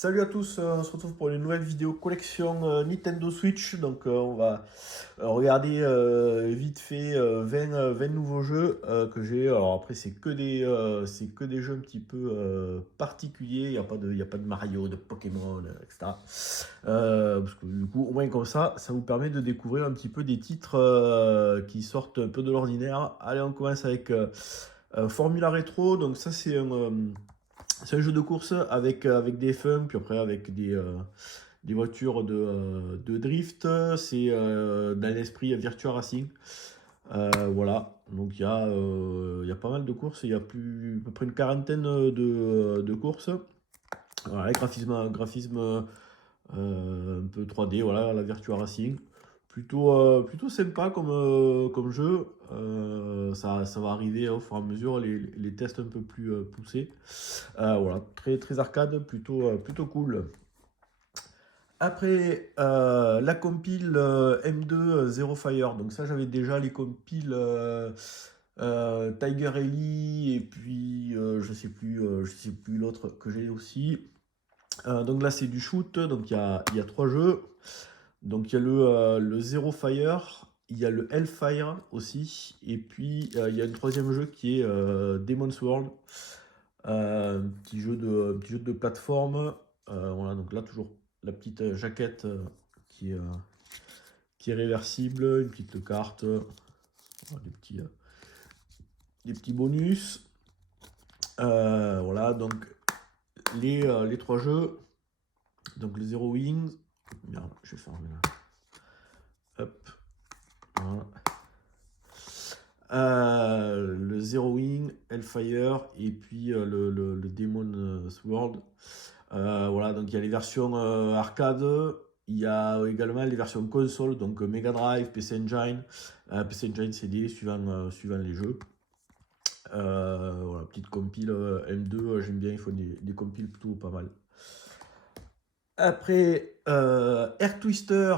Salut à tous, on se retrouve pour une nouvelle vidéo collection Nintendo Switch. Donc on va regarder vite fait 20 nouveaux jeux que j'ai. Alors après c'est que des jeux un petit peu particuliers, il y a pas de Mario, de Pokémon, etc. Parce que du coup au moins comme ça vous permet de découvrir un petit peu des titres qui sortent un peu de l'ordinaire. Allez, on commence avec Formula Retro. Donc ça c'est un jeu de course avec des fun, puis après avec des voitures de drift. C'est dans l'esprit Virtua Racing. Voilà, donc il y a pas mal de courses, il y a à peu près une quarantaine de courses. Voilà, graphisme un peu 3D, voilà, la Virtua Racing. Plutôt sympa comme jeu. Ça va arriver au fur et à mesure, les tests un peu plus poussés. Voilà, très arcade, plutôt cool. Après, la compile M2 Zero Fire. Donc ça, j'avais déjà les compiles Tiger Ellie et puis je sais plus l'autre que j'ai aussi. Donc là, c'est du shoot. Donc il y a trois jeux. Donc il y a le Zero Fire, il y a le Hellfire aussi, et puis il y a un troisième jeu qui est Demon's World. Petit jeu de plateforme. Voilà, donc là, toujours la petite jaquette qui est, euh, qui est réversible, une petite carte, voilà, des petits bonus. Voilà, donc les trois jeux. Donc le Zero Wings. Merde, je vais fermer là. Hop. Voilà. Le Zero Wing, Hellfire et puis le Demon's World. Voilà, donc il y a les versions arcade, il y a également les versions console, donc Mega Drive, PC Engine, PC Engine CD, suivant les jeux. Voilà, petite compile M2, j'aime bien, ils font des compiles plutôt pas mal. Après, Air Twister.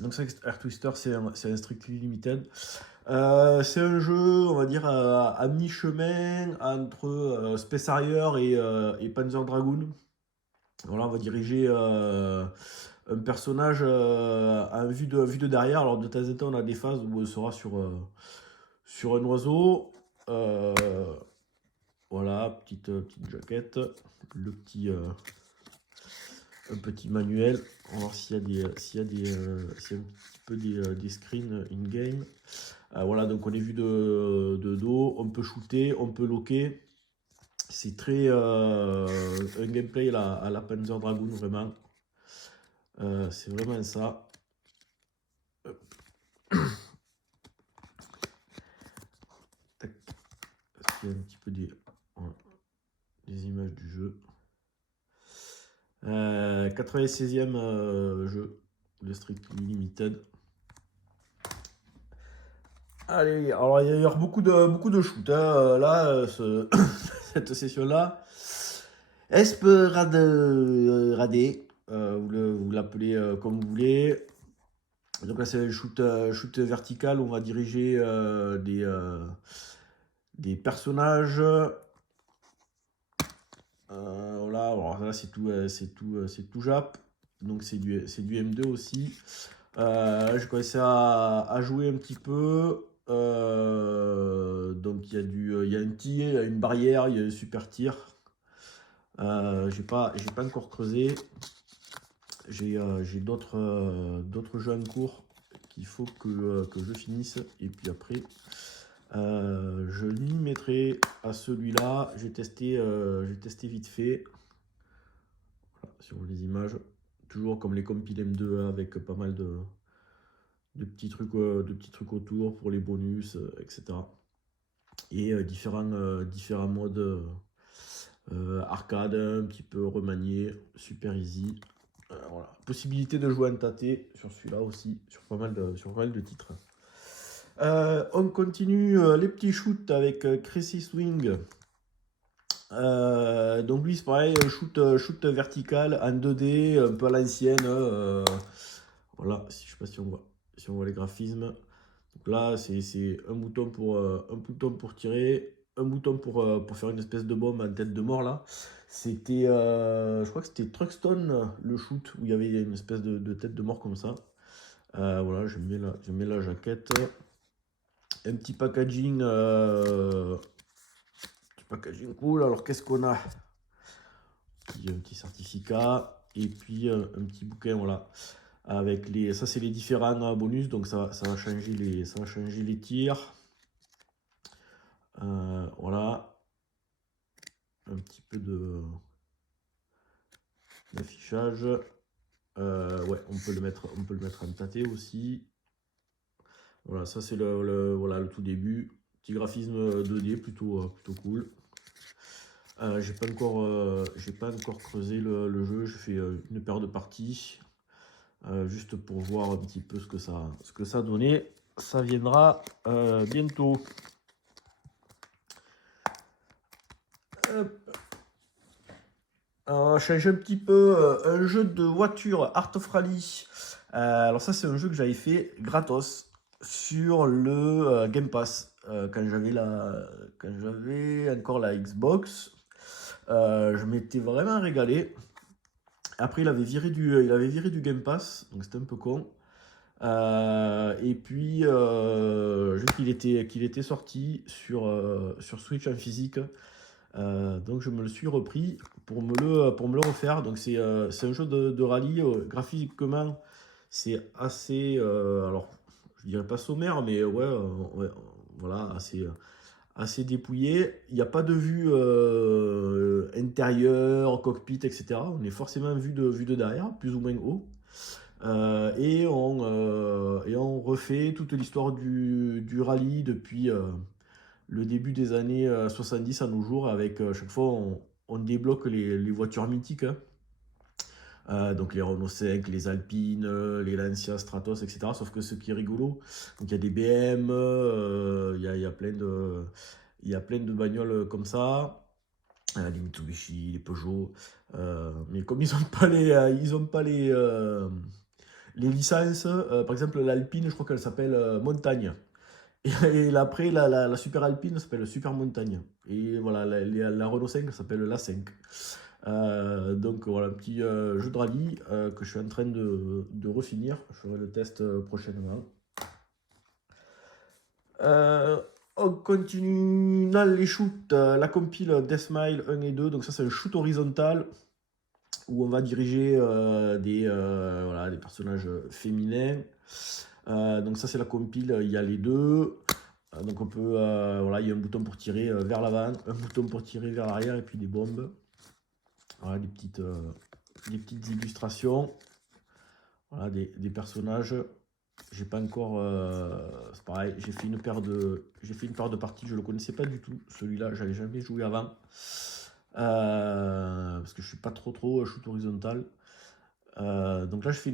Donc ça, Air Twister, c'est un Strictly Limited. C'est un jeu, on va dire, à mi-chemin entre Space Harrier et Panzer Dragoon. Voilà, on va diriger un personnage vue de derrière. Alors de temps en temps, on a des phases où on sera sur un oiseau. Euh, voilà, petite jaquette, un petit manuel. On va voir s'il y a un petit peu des screens in-game. Voilà, donc on est vu de dos, on peut shooter, on peut locker. C'est très un gameplay à la Panzer Dragoon, vraiment. C'est vraiment ça. Hop. Tac. Il y a un petit peu voilà, des images du jeu. 96e jeu de Street Limited. Allez, alors il y a eu beaucoup de shoot hein, là, cette session-là. Radé, vous l'appelez comme vous voulez. Donc là, c'est un shoot vertical. On va diriger des personnages. Voilà, alors là, c'est tout Jap. Donc c'est du M2 aussi. J'ai commencé à jouer un petit peu. Donc il y a un tir, il y a une barrière, il y a un super tir. J'ai pas encore creusé. J'ai d'autres jeux en cours qu'il faut que je finisse. Et puis après, je m'y mettrai à celui-là. J'ai testé vite fait. Voilà, sur les images. Toujours comme les compiles M2 avec pas mal de petits trucs autour pour les bonus, etc. Et différents modes arcade, un petit peu remanié, super easy. Voilà. Possibilité de jouer en tâté sur celui-là aussi, sur pas mal de titres. On continue les petits shoots avec Crazy Swing. Donc lui c'est pareil, shoot vertical en 2D, un peu à l'ancienne. Voilà, je sais pas si on voit les graphismes. Donc là c'est un bouton pour tirer, un bouton pour faire une espèce de bombe en tête de mort là. C'était, je crois que c'était Truckstone, le shoot, où il y avait une espèce de tête de mort comme ça. Voilà, je mets la jaquette. Un petit packaging cool. Alors qu'est-ce qu'on a? Un petit certificat et puis un petit bouquin, voilà. Avec les, ça c'est les différents bonus, donc ça va changer les tirs. Voilà, un petit peu d'affichage. Ouais, on peut le mettre en tâté aussi. Voilà, ça c'est voilà, le tout début. Petit graphisme 2D, plutôt cool. J'ai pas encore creusé le jeu. J'ai fait une paire de parties. Juste pour voir un petit peu ce que ça donnait. Ça viendra bientôt. Alors, change un petit peu, un jeu de voiture, Art of Rally. Alors ça c'est un jeu que j'avais fait gratos sur le Game Pass quand j'avais encore la Xbox. Je m'étais vraiment régalé. Après il avait viré du Game Pass, donc c'était un peu con. Et puis, j'ai vu qu'il était sorti sur Switch en physique. Donc, je me le suis repris pour me le refaire. Donc, c'est un jeu de rallye. Graphiquement, c'est assez. Alors, je dirais pas sommaire, mais ouais, ouais, voilà, assez dépouillé. Il n'y a pas de vue intérieure, cockpit, etc. On est forcément vu de derrière, plus ou moins haut. Et on refait toute l'histoire du rallye depuis le début des années 70 à nos jours. Avec chaque fois, on débloque les voitures mythiques, hein. Donc les Renault 5, les Alpine, les Lancia, Stratos, etc. Sauf que ce qui est rigolo, donc il y a des BM, il y a plein de bagnoles comme ça. Les Mitsubishi, les Peugeot. Mais comme ils n'ont pas les licences, par exemple l'Alpine, je crois qu'elle s'appelle Montagne. Et après, la Super Alpine s'appelle Super Montagne. Et voilà, la Renault 5 s'appelle la 5. Donc voilà, un petit jeu de rallye que je suis en train de refinir. Je ferai le test prochainement. Euh, on continue dans les shoots, la compile Deathmile 1 et 2. Donc ça c'est un shoot horizontal où on va diriger voilà, des personnages féminins. Donc ça c'est la compile, il y a les deux. Donc on peut, voilà, il y a un bouton pour tirer vers l'avant, un bouton pour tirer vers l'arrière et puis des bombes. Voilà, des petites illustrations. Voilà, des personnages. J'ai pas encore, c'est pareil, j'ai fait une paire de parties, je le connaissais pas du tout. Celui-là, j'avais jamais joué avant. Parce que je suis pas trop shoot horizontal. Donc là, je fais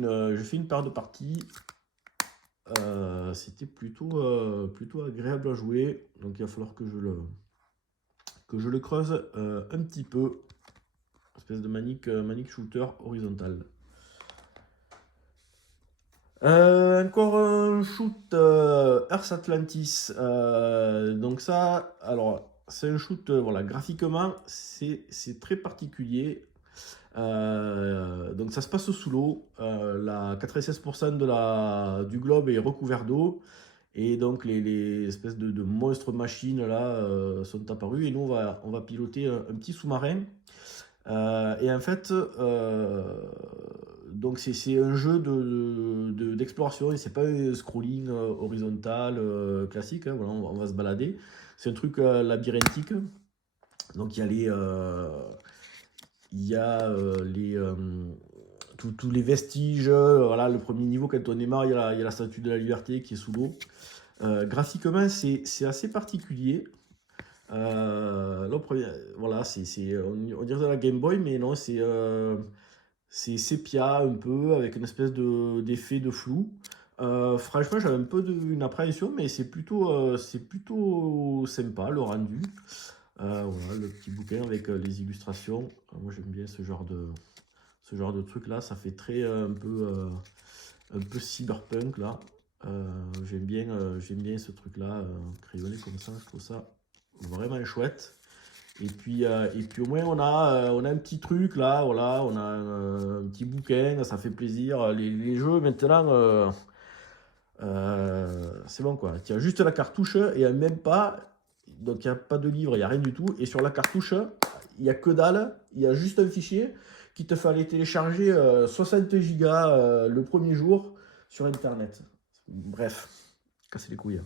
une paire de parties. C'était plutôt agréable à jouer. Donc il va falloir que je le creuse un petit peu. Espèce de manique shooter horizontal. Encore un shoot Earth Atlantis. Donc ça, alors c'est un shoot, voilà, graphiquement c'est très particulier. Donc ça se passe sous l'eau. 96% du globe est recouvert d'eau. Et donc les espèces de monstres machines là sont apparus. Et nous on va piloter un petit sous-marin. Et en fait, donc c'est un jeu d'exploration et c'est pas un scrolling horizontal classique, hein, voilà, on va se balader. C'est un truc labyrinthique. Donc il y a tous les vestiges. Voilà, le premier niveau, quand on démarre, il y a la statue de la liberté qui est sous l'eau. Graphiquement, c'est assez particulier. Là, voilà, on dirait de la Game Boy, mais non, c'est sépia un peu, avec une espèce d'effet de flou. Franchement, j'avais un peu une appréhension, mais c'est plutôt sympa le rendu. Voilà, le petit bouquin avec les illustrations. Moi, j'aime bien ce genre de truc là. Ça fait très un peu cyberpunk là. J'aime bien ce truc là, crayonné comme ça. Je trouve ça vraiment chouette. Et puis au moins on a un petit truc là, voilà, on a un petit bouquin, ça fait plaisir. Les jeux maintenant, c'est bon quoi. Tu as juste la cartouche et même pas, donc il n'y a pas de livre, il n'y a rien du tout. Et sur la cartouche, il n'y a que dalle, il y a juste un fichier qui te fallait télécharger 60 gigas le premier jour sur internet. Bref, casser les couilles.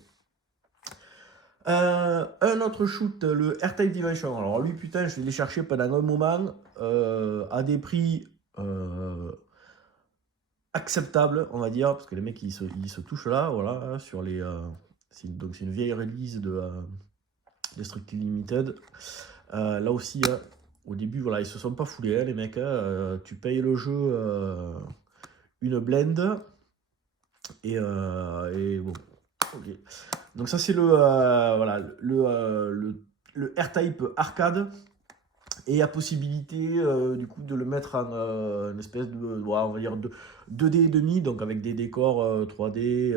Un autre shoot, le R-Type Dimension. Alors lui, putain, je l'ai cherché pendant un moment à des prix acceptables, on va dire, parce que les mecs ils se touchent là, voilà, sur les. Donc c'est une vieille release de Destructive Limited. Là aussi, au début, voilà, ils se sont pas foulés, hein, les mecs. Tu payes le jeu une blend et bon, ok. Donc ça c'est voilà, le R-Type arcade. Et il y a possibilité du coup de le mettre en une espèce de, ouais, on va dire 2D et demi, donc avec des décors 3D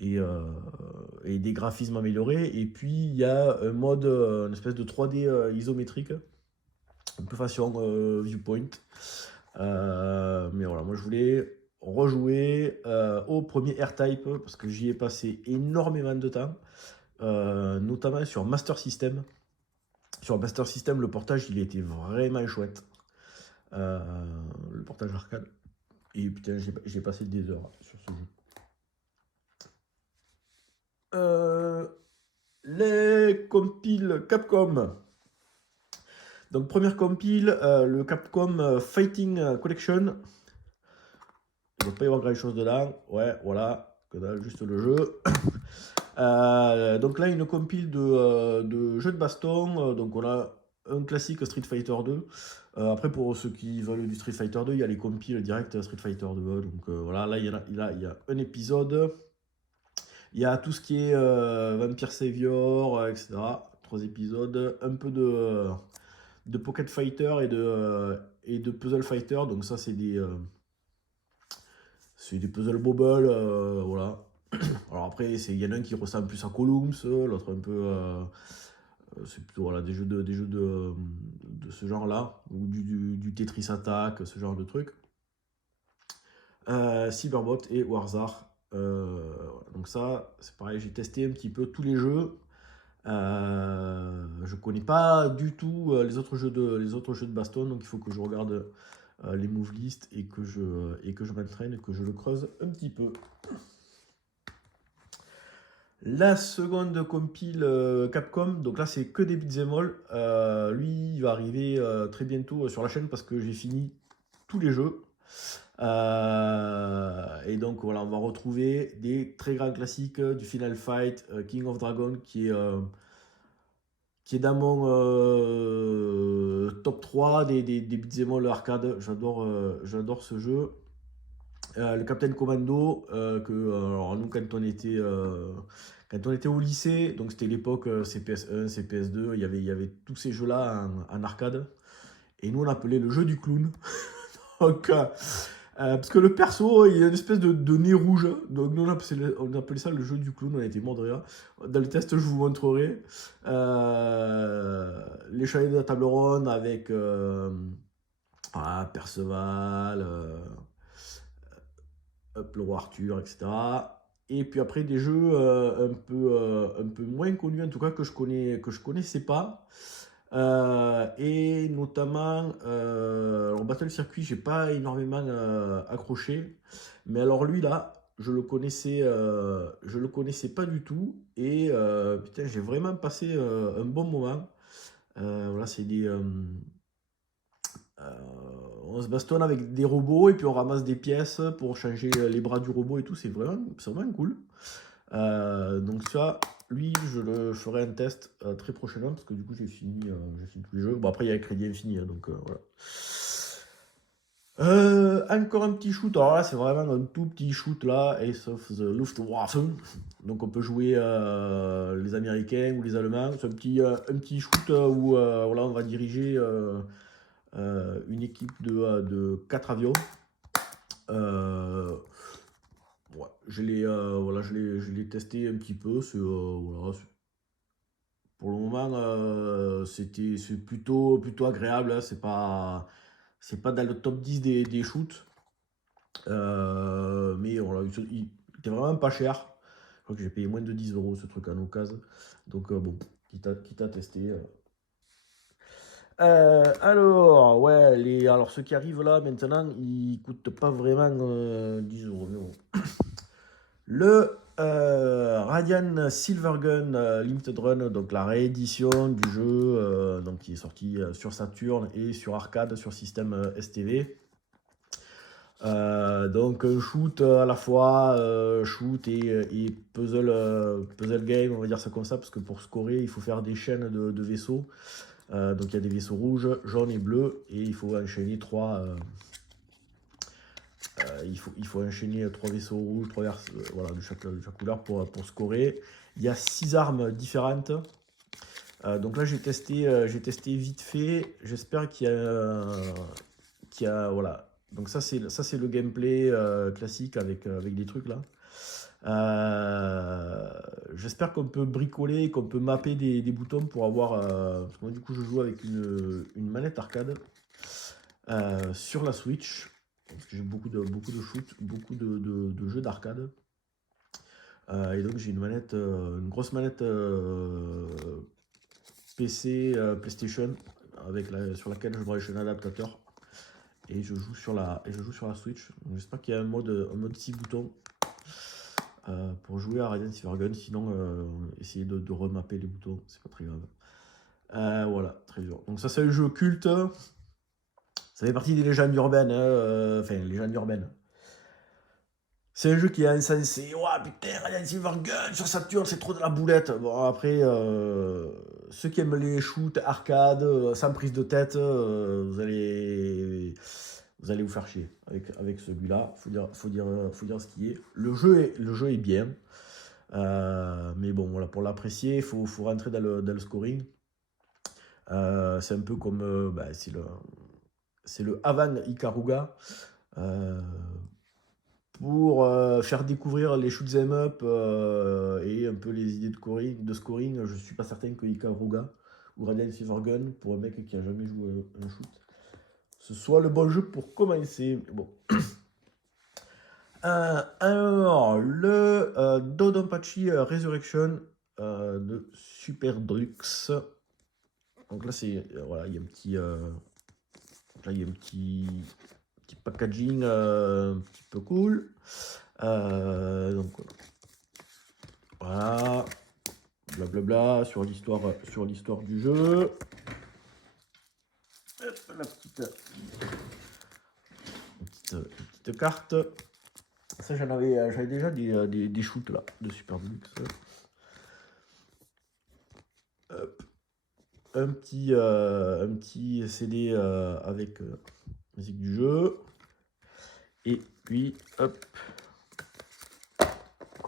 et des graphismes améliorés. Et puis il y a un mode, une espèce de 3D isométrique, un peu façon viewpoint. Mais voilà, moi je voulais rejouer au premier R-Type parce que j'y ai passé énormément de temps, notamment sur Master System. Sur Master System, le portage il était vraiment chouette. Le portage arcade. Et putain, j'ai passé des heures sur ce jeu. Les compiles Capcom. Donc première compile, le Capcom Fighting Collection. Il ne doit pas y avoir grand chose dedans. Ouais, voilà, que dalle, juste le jeu. Donc là, une compile de jeux de baston. Donc on a un classique Street Fighter 2. Après, pour ceux qui veulent du Street Fighter 2, il y a les compiles direct Street Fighter 2. Donc voilà, là, il y a un épisode. Il y a tout ce qui est Vampire Savior, etc. 3 épisodes. Un peu de Pocket Fighter et de Puzzle Fighter. Donc ça, c'est des puzzle bobble. Voilà. Alors après, il y en a un qui ressemble plus à Columns, l'autre un peu. C'est plutôt voilà, des jeux de ce genre-là, ou du Tetris Attack, ce genre de truc. Cyberbot et Warzar. Voilà. Donc ça, c'est pareil, j'ai testé un petit peu tous les jeux. Je connais pas du tout les autres jeux de baston, donc il faut que je regarde les move list et que je m'entraîne et que je le creuse un petit peu. La seconde compile Capcom, donc là c'est que des beat'em all. Lui il va arriver très bientôt sur la chaîne parce que j'ai fini tous les jeux. Et donc voilà, on va retrouver des très grands classiques du Final Fight, King of Dragon qui est dans mon top 3 des beat'em all arcade. J'adore ce jeu. Le Captain Commando, alors nous quand on était au lycée, donc c'était l'époque CPS1, CPS2, il y avait tous ces jeux-là en arcade. Et nous on appelait le jeu du clown. Donc, parce que le perso, il a une espèce de nez rouge. Donc nous on appelait ça le jeu du clown, on était mort de rire. Dans le test, je vous montrerai. Les chalets de la table ronde avec Perceval, le roi Arthur, etc. Et puis après des jeux un peu moins connus, en tout cas que je connaissais pas. Et notamment, alors Battle Circuit, j'ai pas énormément accroché, mais alors lui là, je le connaissais pas du tout, et putain, j'ai vraiment passé un bon moment. Voilà, c'est euh, on se bastonne avec des robots et puis on ramasse des pièces pour changer les bras du robot et tout, c'est vraiment cool. Donc ça, lui, je le ferai un test très prochainement parce que du coup j'ai fini tous les jeux. Bon après il y a Crédit Infini, hein, donc voilà. Encore un petit shoot, alors là c'est vraiment un tout petit shoot là, Ace of the Luftwaffe. Donc on peut jouer les Américains ou les Allemands. C'est un petit shoot où voilà, on va diriger une équipe de 4 avions. Ouais, voilà, je l'ai testé un petit peu. Voilà, pour le moment, c'est plutôt agréable, hein. C'est pas dans le top 10 des shoots. Mais voilà, il était vraiment pas cher. Je crois que j'ai payé moins de 10 € ce truc en occasion. Donc bon, quitte à tester. Alors, ouais, alors ceux qui arrivent là maintenant, ils coûtent pas vraiment 10 €. Mais bon. Le Radiant Silvergun Limited Run, donc la réédition du jeu donc qui est sorti sur Saturn et sur arcade, sur système STV. Donc un shoot à la fois, shoot et puzzle game, on va dire ça comme ça, parce que pour scorer, il faut faire des chaînes de vaisseaux. Donc il y a des vaisseaux rouges, jaunes et bleus, et il faut enchaîner il faut enchaîner 3 vaisseaux rouges, voilà, de chaque couleur pour scorer. Il y a 6 armes différentes. Donc là j'ai testé vite fait. J'espère voilà. Donc ça c'est le gameplay classique avec des trucs là. J'espère qu'on peut bricoler, qu'on peut mapper des boutons pour avoir. Parce que moi du coup je joue avec une manette arcade sur la Switch. Parce que j'ai beaucoup de shoot, beaucoup de jeux d'arcade. Et donc j'ai une grosse manette PC, PlayStation, sur laquelle je branche un adaptateur. Et je joue sur la Switch. J'espère qu'il y a un mode 6 boutons pour jouer à Radiant Silvergun. Sinon, essayer de remapper les boutons, c'est pas très grave. Voilà, très dur. Donc ça c'est un jeu culte. Ça fait partie des légendes urbaines. Enfin, légendes urbaines. C'est un jeu qui est insensé. Ouah, putain, Radiant Silvergun sur Saturn, c'est trop de la boulette. Bon, après, ceux qui aiment les shoots arcade, sans prise de tête, vous allez vous faire chier avec celui-là. Faut dire ce qui est. Le jeu est bien. Mais bon, voilà, pour l'apprécier, il faut rentrer dans le scoring. C'est un peu comme. C'est le avant Ikaruga. Pour faire découvrir les shoot'em up et un peu les idées de scoring, je suis pas certain que Ikaruga ou Radiant Silvergun, pour un mec qui a jamais joué un shoot, ce soit le bon jeu pour commencer. Bon. Alors, le Dodonpachi Resurrection de Super Deluxe. Donc là, c'est voilà, il y a un petit, là, il y a un petit packaging un petit peu cool. Donc voilà, blablabla sur l'histoire du jeu. La petite carte. Ça j'avais déjà des shoots là de Super Deluxe. Hop. Un petit CD avec musique du jeu. Et puis hop.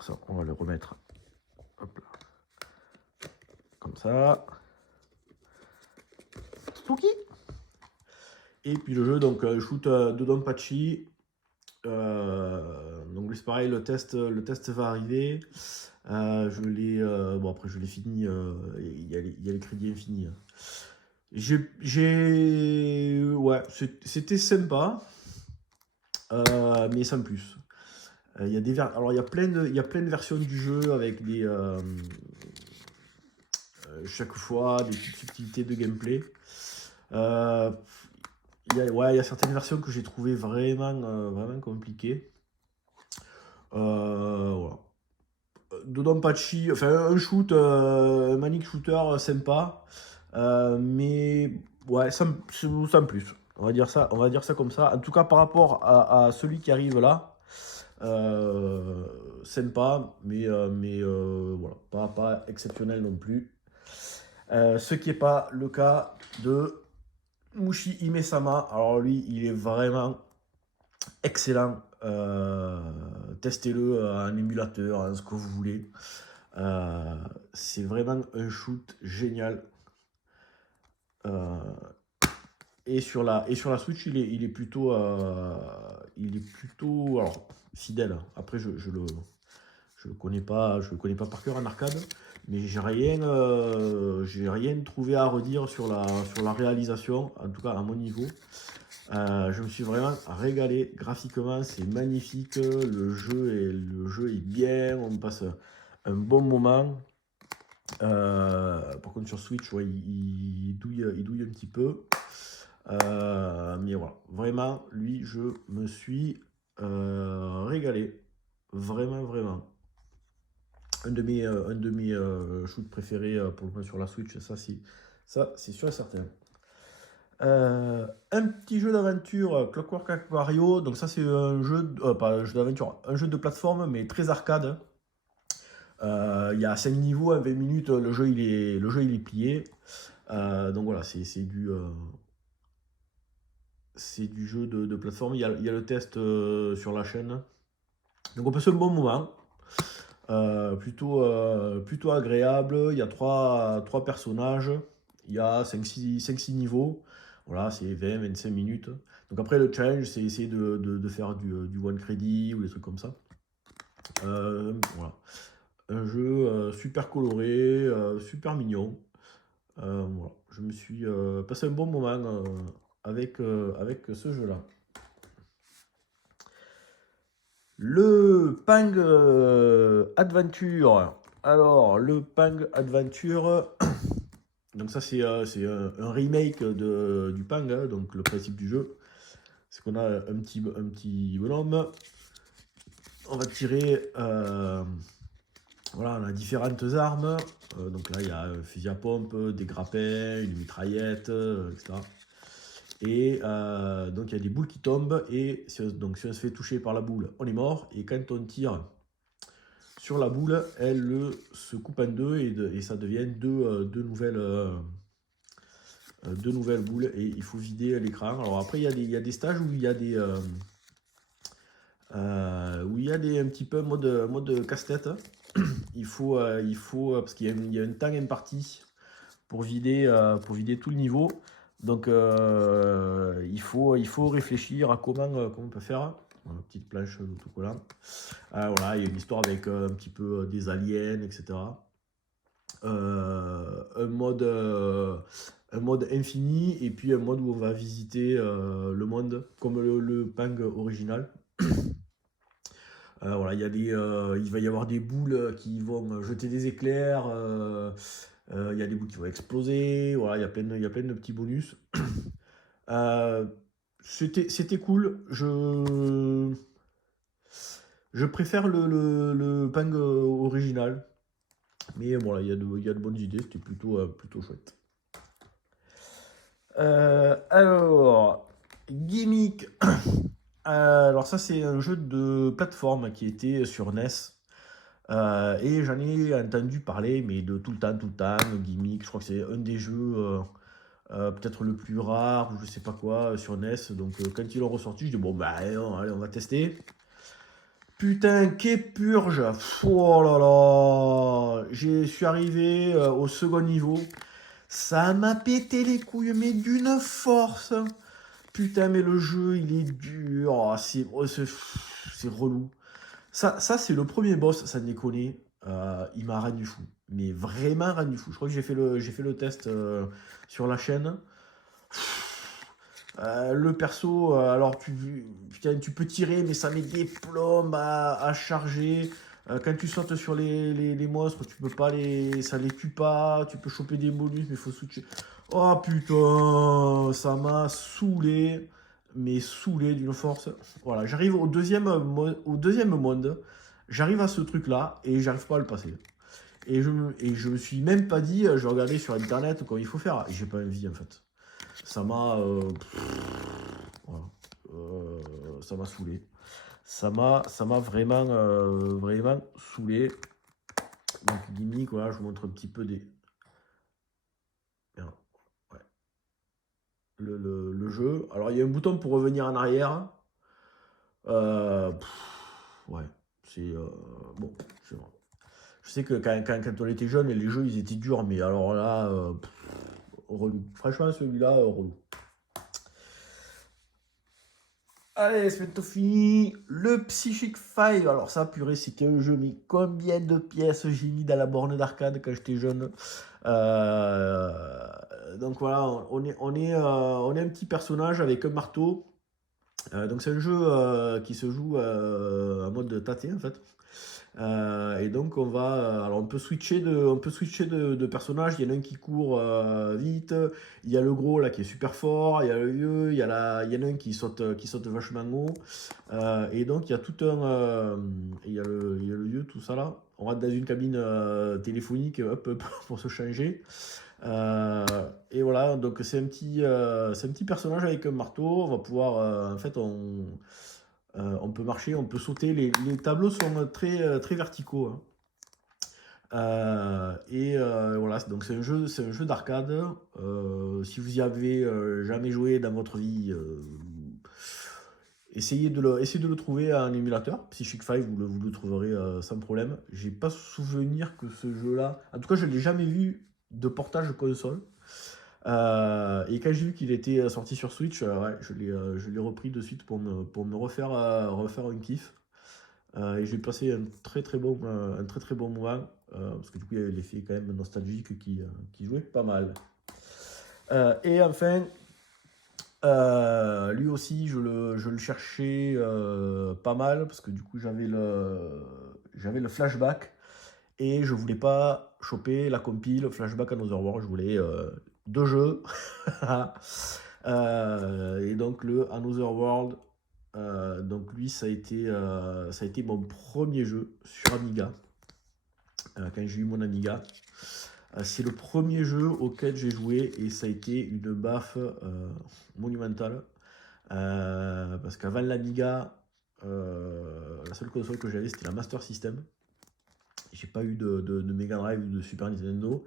Ça, on va le remettre. Hop là. Comme ça. Spooky. Et puis le jeu, donc shoot de Dodonpachi. Donc c'est pareil, le test va arriver. Bon après je l'ai fini. Il y a les crédits infinis. Ouais, c'était sympa, mais sans plus. Il y a alors il y a plein de versions du jeu avec chaque fois des petites subtilités de gameplay. Il y a certaines versions que j'ai trouvées vraiment compliquées. Voilà. Dodonpachi, enfin un shoot, un manic shooter sympa, mais ouais, sans plus. On va dire ça comme ça. En tout cas, par rapport à celui qui arrive là, sympa, mais voilà, pas exceptionnel non plus. Ce qui n'est pas le cas de Mushi Hime-sama. Alors lui, il est vraiment excellent. Testez-le en émulateur, en ce que vous voulez. C'est vraiment un shoot génial. Et sur la Switch, il est plutôt alors, fidèle. Après, je je le connais pas par cœur en arcade, mais j'ai rien trouvé à redire sur la réalisation, en tout cas à mon niveau. Je me suis vraiment régalé graphiquement, c'est magnifique, le jeu est bien, on passe un bon moment. Par contre sur Switch, ouais, il douille un petit peu. Mais voilà, vraiment, lui, je me suis régalé. Vraiment, vraiment. Un de mes shoots préférés pour le moment sur la Switch, ça c'est sûr et certain. Un petit jeu d'aventure, Clockwork Aquario. Donc ça c'est un jeu, pas un jeu d'aventure, un jeu de plateforme mais très arcade. Il y a 5 niveaux, à 20 minutes, le jeu il est plié. Donc voilà, c'est du jeu de plateforme. Il y a le test sur la chaîne. Donc on passe un bon moment. Plutôt agréable. Il y a trois personnages. Il y a 5-6 niveaux. Voilà, c'est 20-25 minutes. Donc après, le challenge, c'est essayer de faire du one credit ou des trucs comme ça. Voilà. Un jeu super coloré, super mignon. Voilà. Je me suis passé un bon moment avec ce jeu-là. Le Pang Adventure. Alors, le Pang Adventure, donc ça c'est un remake du Pang, hein. Donc le principe du jeu, c'est qu'on a un petit bonhomme. On va tirer, voilà, on a différentes armes. Donc là, il y a un fusil à pompe, des grappins, une mitraillette, etc. Et donc il y a des boules qui tombent, et donc si on se fait toucher par la boule, on est mort. Et quand on tire sur la boule, elle se coupe en deux, et ça devient deux nouvelles boules, et il faut vider l'écran. Alors après, il y a des stages où il y a un petit peu mode casse-tête. Il faut parce qu'il y a un temps imparti pour vider tout le niveau. Donc il faut réfléchir à comment on peut faire. Voilà, petite planche d'autocollant. Voilà, il y a une histoire avec un petit peu des aliens, etc. Un mode infini, et puis un mode où on va visiter le monde comme le Pang original. Voilà, il va y avoir des boules qui vont jeter des éclairs. Il y a des boules qui vont exploser. Voilà, il y a plein de petits bonus. Euh, c'était cool. Je préfère le Pang original. Mais voilà, il y a de bonnes idées. C'était plutôt chouette. Alors, Gimmick. Alors ça, c'est un jeu de plateforme qui était sur NES. Et j'en ai entendu parler, mais de tout le temps, Gimmick. Je crois que c'est un des jeux peut-être le plus rare, ou je sais pas quoi, sur NES. Donc quand ils l'ont ressorti, je dis bon bah allez, on va tester. Putain, qu'est purge! Oh là là! Je suis arrivé au second niveau. Ça m'a pété les couilles, mais d'une force! Putain, mais le jeu, il est dur. C'est relou. Ça c'est le premier boss, ça déconne. Il m'a rendu fou. Mais vraiment rendu fou. Je crois que j'ai fait le test sur la chaîne. Le perso, alors putain, tu peux tirer, mais ça met des plombes à charger. Quand tu sautes sur les monstres, tu peux pas ça les tue pas. Tu peux choper des bonus, mais il faut switcher. Oh putain, ça m'a saoulé, mais saoulé d'une force. Voilà, j'arrive au deuxième monde. J'arrive à ce truc-là et j'arrive pas à le passer. Et je me suis même pas dit, je vais regarder sur internet comment il faut faire. J'ai pas envie en fait. Ça m'a voilà. Ça m'a saoulé. Ça m'a vraiment saoulé. Donc Gimmick, voilà, je vous montre un petit peu des. Merde, ouais. Le jeu. Alors il y a un bouton pour revenir en arrière. Ouais, c'est bon. Je sais que quand on était jeune, les jeux ils étaient durs, mais alors là, relou. Franchement, celui-là, relou. Allez, c'est bientôt fini. Le Psychic 5. Alors ça, purée, c'était un jeu, mais combien de pièces j'ai mis dans la borne d'arcade quand j'étais jeune. Donc voilà, on est un petit personnage avec un marteau. Donc c'est un jeu qui se joue en mode tâté en fait. Et donc alors on peut switcher de personnages. Il y en a un qui court vite, il y a le gros là qui est super fort, il y a le vieux, il y en a un qui saute vachement haut. Et donc il y a tout un, il y a le vieux, tout ça là. On rentre dans une cabine téléphonique, hop, hop, pour se changer. Et voilà, donc c'est un petit personnage avec un marteau. On va pouvoir, en fait, on peut marcher, on peut sauter. Les tableaux sont très verticaux, hein. Voilà, donc c'est un jeu d'arcade. Si vous y avez jamais joué dans votre vie, essayez de le trouver à un émulateur. Psychic 5, vous le trouverez sans problème. J'ai pas souvenir que ce jeu-là, en tout cas, je l'ai jamais vu de portage console. Et quand j'ai vu qu'il était sorti sur Switch, ouais, je l'ai repris de suite pour me refaire un kiff. Et j'ai passé un très bon moment, parce que du coup il y avait l'effet quand même nostalgique qui jouait pas mal. Et enfin, lui aussi je le cherchais pas mal, parce que du coup j'avais le flashback, et je voulais pas choper la compile Flashback Another World, je voulais deux jeux. Et donc le Another World, donc lui ça a été mon premier jeu sur Amiga, quand j'ai eu mon Amiga. C'est le premier jeu auquel j'ai joué et ça a été une baffe monumentale, parce qu'avant l'Amiga, la seule console que j'avais c'était la Master System. J'ai pas eu de Mega Drive ou de Super Nintendo.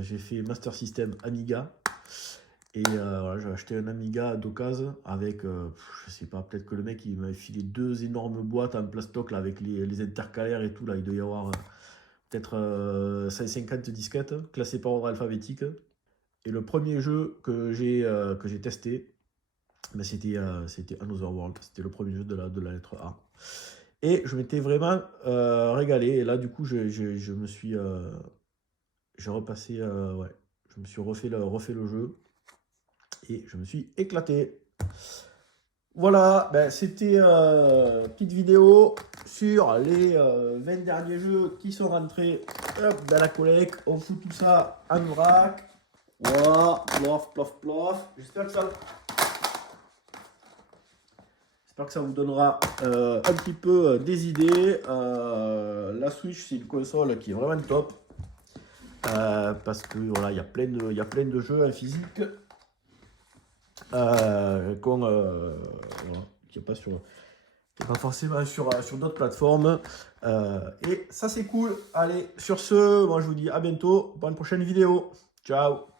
J'ai fait Master System, Amiga. Et voilà, j'ai acheté un Amiga d'occasion avec, je sais pas, peut-être que le mec il m'avait filé deux énormes boîtes en plastoc là, avec les intercalaires et tout. Là, il doit y avoir peut-être 150 disquettes classées par ordre alphabétique. Et le premier jeu que j'ai testé, ben, c'était Another World. C'était le premier jeu de la lettre A. Et je m'étais vraiment régalé. Et là, du coup, je me suis j'ai repassé, ouais, je me suis refait le jeu et je me suis éclaté. Voilà, ben, c'était petite vidéo sur les 20 derniers jeux qui sont rentrés, hop, dans la collecte. On fout tout ça en vrac. Voilà, plof, plof, plof. J'espère que ça vous donnera un petit peu des idées. La Switch, c'est une console qui est vraiment top. Parce que voilà, il y a plein de jeux en physique voilà, qui n'est pas forcément sur d'autres plateformes. Et ça, c'est cool. Allez, sur ce, moi je vous dis à bientôt pour une prochaine vidéo. Ciao!